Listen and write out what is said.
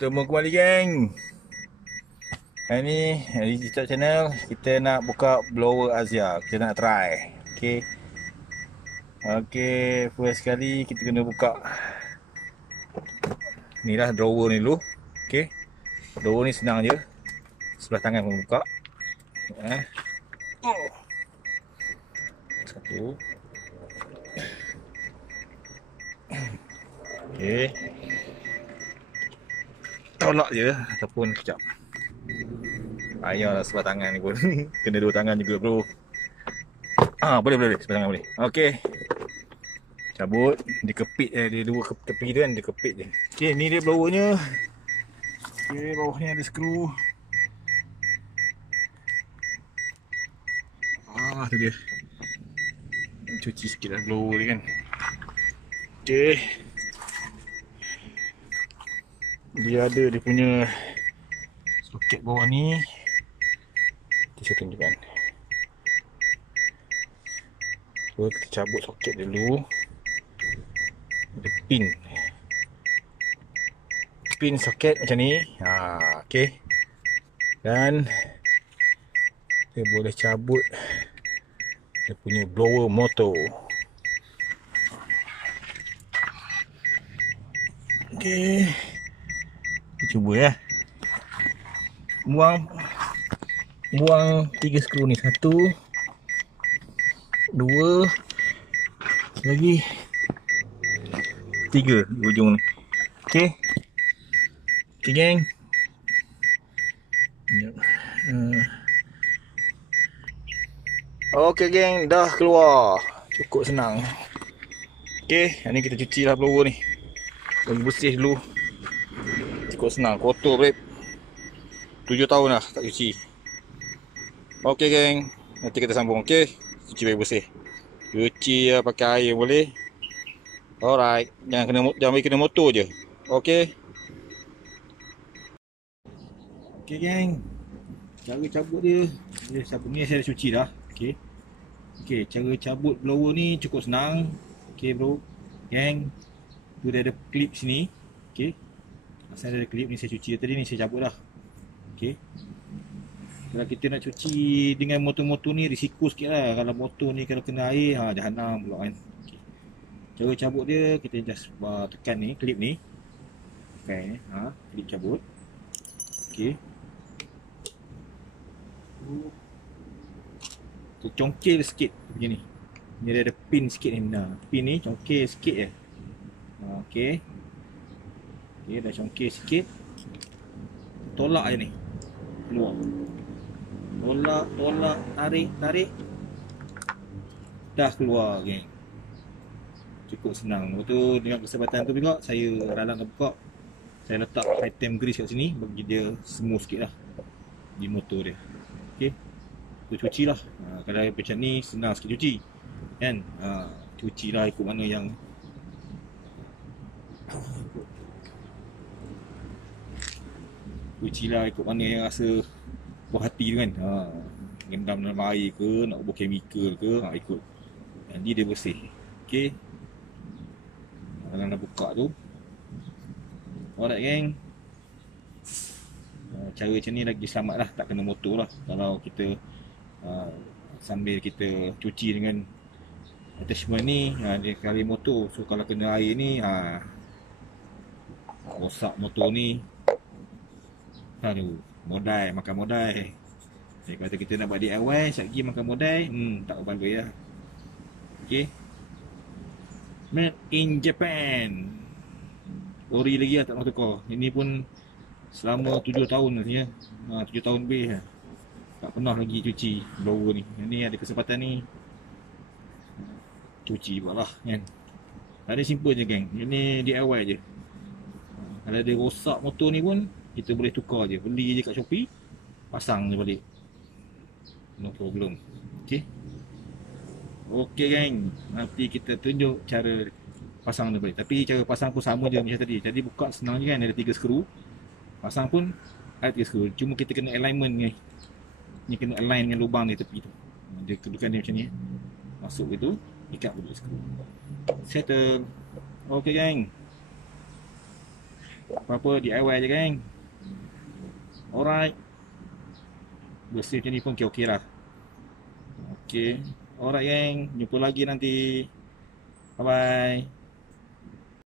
Bertemu kembali geng. Hari ni di Digital Channel kita nak buka blower Azia. Kita nak try. Okey, first sekali kita kena buka ni lah drawer ni dulu. Okey. Drawer ni senang je. Sebelah tangan pun buka. Satu. Okey. Tolak je ataupun kejap. Payahlah sebelah tangan ni pun. Kena dua tangan juga bro. Boleh sebelah tangan boleh. Okey. Cabut, dikepit dia dua tepi tu kan, dikepit je. Okey, ni dia blowernya. Okey, bawah ni ada skru. Tu dia. Cuci sikit lah blower ni kan. Okey. Dia ada dia punya soket bawah ni. Kita tunjukkan. So kita cabut soket dulu. Ada pin soket macam ni. Okey. Dan kita boleh cabut dia punya blower motor. Okey. Kita cuba ya. Buang 3 skru ni. 1 2 lagi 3 di ujung ni. Okey. Okey geng. Okey geng, dah keluar. Cukup senang. Okey, hari ni kita cuci lah blower ni. Bagi bersih dulu. Cukup senang, kotor babe. 7 tahun dah tak cuci. Okey geng, nanti kita sambung. Okey, cuci bagi bersih. Cuci pakai air boleh. Alright, jangan bagi kena motor je. Okey. Okey geng. Cara cabut dia sabun ni saya dah cuci dah. Okey. Okey, cara cabut blower ni cukup senang. Okey bro. Geng. Tu dia ada klip sini. Okey. Asal ada klip ni saya cuci tadi ni saya cabut dah. Okey. Kalau kita nak cuci dengan motor-motor ni risiko sikit lah. Kalau motor ni kalau kena air, jahanam pula kan. Okay. Cara cabut dia, kita just tekan ni, klip ni. Okay, klip cabut. Okay. Kita congkel sikit macam ni. Ni ada pin sikit ni. Pin ni congkel sikit je. Okay. Okay, dah congkel sikit. Tolak je ni. Keluar. Tolak, tarik. Dah keluar geng. Cukup senang. Lepas tu dengan kesempatan tu juga saya ralang buka. Saya letak item grease kat sini bagi dia smooth sikit lah di motor dia. Okey. Tu cucilah. Kalau macam ni senang sikit cuci. Kan? Cucilah ikut mana yang ikut mana yang rasa buah hati tu kan. Rendam dalam air ke, nak ubah chemical ke, ikut. Nanti dia bersih. Okey. Kalau nak buka tu. Alright geng. Cara macam ni lagi selamat lah, tak kena motor lah. Kalau kita sambil kita cuci dengan attachment ni, dia kali motor. So kalau kena air ni, rosak motor ni. Makan modal. Saya kata kita nak buat DIY, sekejap lagi makan modal, tak berbaloi lah. Okay. Made in Japan. Ori lagi lah tak nak tukar. Ini pun selama 7 tahun rasanya. 7 tahun lebih lah. Tak pernah lagi cuci blower ni. Ini ada kesempatan ni, cuci buat lah kan. Ada simple je geng. Ini DIY je. Kalau ada rosak motor ni pun kita boleh tukar je. Beli je kat Shopee, pasang je balik. No problem. Okay. Okay geng. Nanti kita tunjuk cara pasang dia balik. Tapi cara pasang pun sama je macam tadi. Jadi buka senang je kan. Ada 3 skru. Pasang pun ada 3 skru. Cuma kita kena alignment ni. Ni kena align dengan lubang di tepi tu. Dia kedudukan dia macam ni. Masuk itu, ikat balik skru. Settle. Okay geng. Apa-apa DIY je geng. Alright. Bersih macam ni pun okey lah. Okay. Alright geng, jumpa lagi nanti. Bye bye.